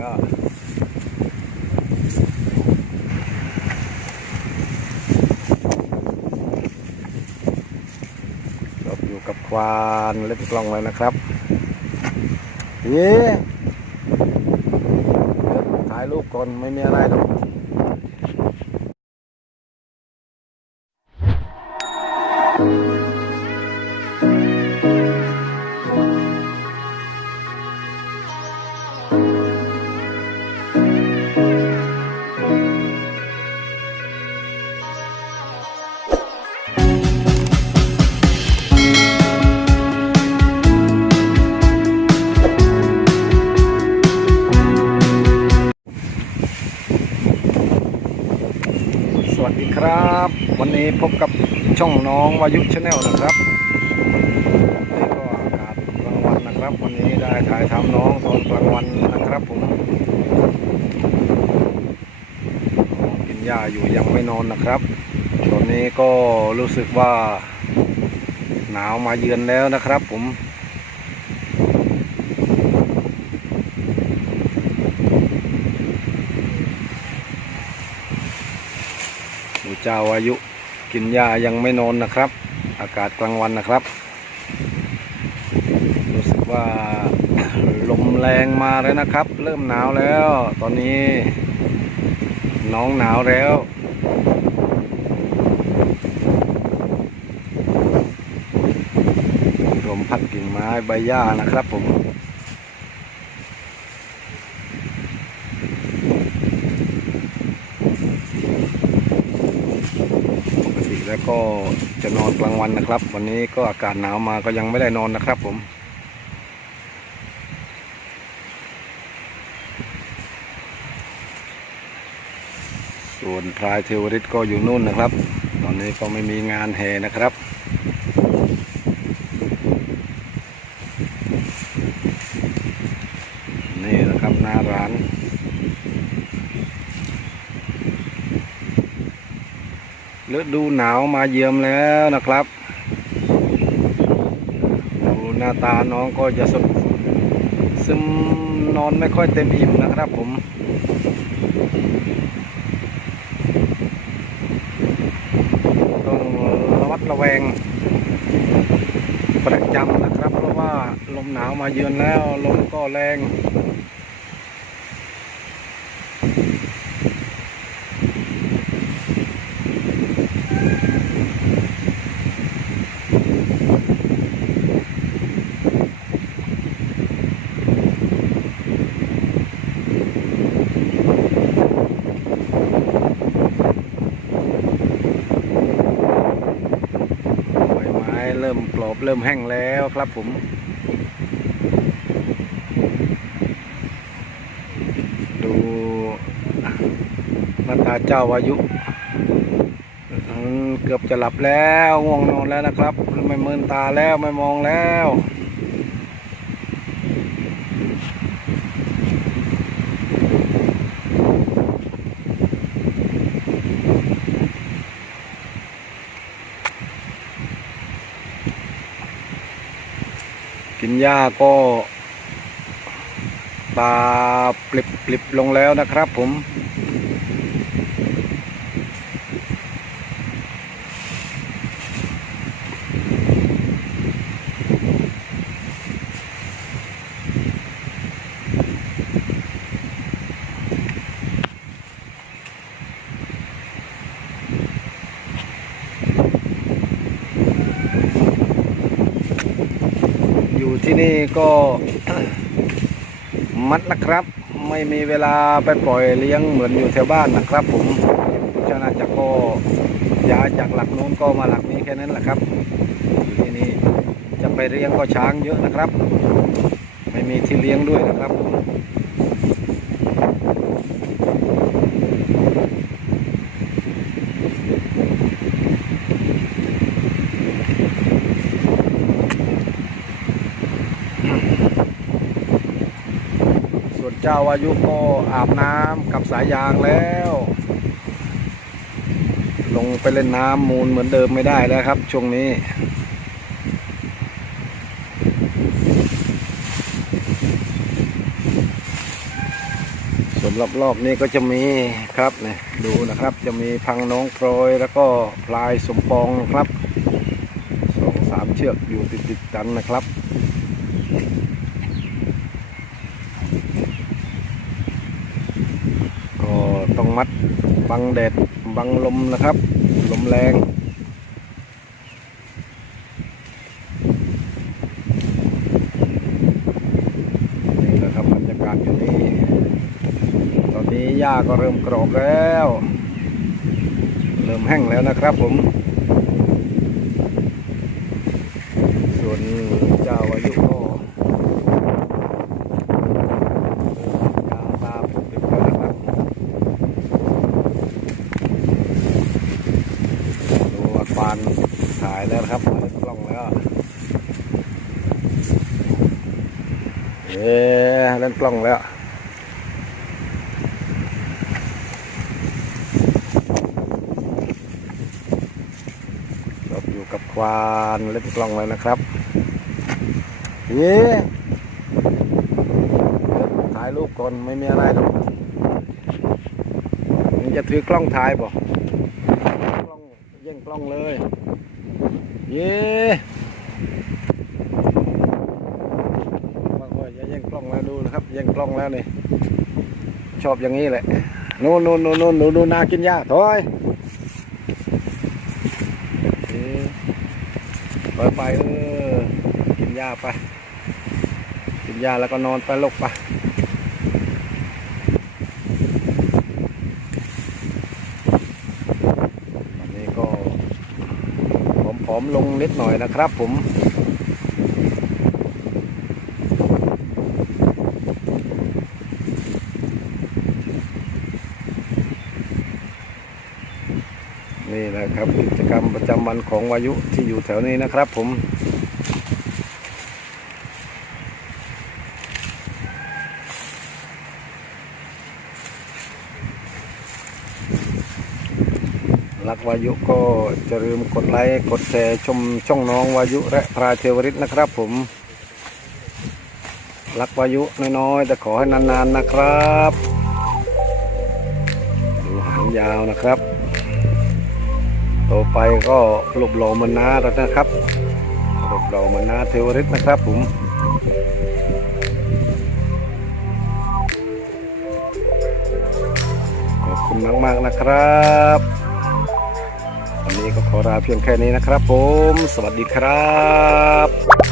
แล้วจบอยู่กับควานเล็บกล้องเลยนะครับนี่ถ่ายรูปก่อนไม่มีอะไรหรอก ครับ วันนี้พบกับช่องน้องวายุชาแนลนะครับนี่ก็อากาศกลางวันนะครับ วันนี้ได้ถ่ายทำน้องตอนกลางวันนะครับผมกินหญ้าอยู่ยังไม่นอนนะครับ ตอนนี้ก็รู้สึกว่า หนาวมาเยือนแล้วนะครับผม หมูเจ้าอายุกินหญ้ายังไม่นอนนะครับ อากาศกลางวันนะครับ รู้สึกว่าลมแรงมาแล้วนะครับ เริ่มหนาวแล้ว ตอนนี้ น้องหนาวแล้วลมพัดกิ่งไม้ใบหญ้านะครับผม ก็จะนอนกลางวันนะครับ วันนี้ก็อากาศหนาวมาก็ยังไม่ได้นอนนะครับผมส่วนพลายเทวริตก็อยู่นู่นนะครับ ตอนนี้ก็ไม่มีงานแห่นะครับนี่นะครับหน้าร้าน ฤดูหนาวมาเยือมแล้วนะครับดูหน้าตาน้องก็จะสดซึมนอนไม่ค่อยเต็มอิ่มนะครับผม ต้องระวัดระแวงประจำนะครับ เพราะว่าลมหนาวมาเยือนแล้วลมก็แรง ริ่มกรอบเริ่มแห้งแล้วครับผม ดูหน้าตาเจ้าวายุเกือบจะหลับแล้วง่วงนอนแล้วนะครับ ไม่เมินตาแล้วไม่มองแล้ว นหญ้าก็ตาปลิบปลิบลงแล้วนะครับผม อยู่ ที่นี่ก็มัดนะครับ ไม่มีเวลาไปปล่อยเลี้ยงเหมือนอยู่แถวบ้านนะครับ ผมเจ้านาจักรก็ย้ายจากหลักนู้นก็มาหลักนี้แค่นั้นแหละครับที่นี่จะไปเลี้ยงก็ช้างเยอะนะครับ ไม่มีที่เลี้ยงด้วยนะครับผม วนเจ้าอายุก็อาบน้ำกับสายยางแล้ว ลงไปเล่นน้ำมูลเหมือนเดิมไม่ได้แล้วครับ ช่วงนี้ส่วนรอบนี้ก็จะมีครับเนี่ยดูนะครับ จะมีพังน้องโปรยแล้วก็พลายสมปองครับสองสามเชือกอยู่ติดๆกันนะครับ ก็ ต้องมัดบังแดดบังลมนะครับ ลมแรงนี่นะครับบรรยากาศอยู่นี่ตอนนี้หญ้าก็เริ่มกรอบแล้ว เริ่มแห้งแล้วนะครับผม ส่วนเจ้าอายุก็ยางตาปุกปิดแล้วนะครับดูว่าควานถ่ายแล้ว นะครับมาเล่นกล้องแล้วเอ๊ะเล่นกล้องแล้วเราอยู่กับควานเล่นกล้องแล้วนะครับเย้ถ่ายรูปก่อนไม่มีอะไรหรอกนี่จะถือกล้องถ่ายบ่กล้องแย่งกล้องเลย เย้บางคนจะแย่งกล้องแล้วดูนะครับแย่งกล้องแล้วนี่ชอบอย่างนี้แหละนู่นนู่นนู่นนู่นนูดูนากินหญ้าถอยเอ๊ะไปไปเออกินหญ้าไปกินหญ้าแล้วก็นอนไปลกไปวันนี้ก็ผอ มลงนิดหน่อยนะครับผมนี่นะครับกิจกรรมประจำวันของวายุที่อยู่แถวนี้นะครับผม รักวายุก็จะลืมกดไลค์กดแชร์ชมช่องน้องวายุและพราเทวริตนะครับ ผม รักวายุน้อยๆแต่ขอให้นานๆนะครับดูหางยาวนะครับต่อไปก็รูปหลอมันนาแล้วนะครับรูปหลอมันนาเทวริตนะครับผมขอบคุณมาก ๆ นะครับ นี้ก็ขอลาเพียงแค่นี้นะครับผม สวัสดีครับ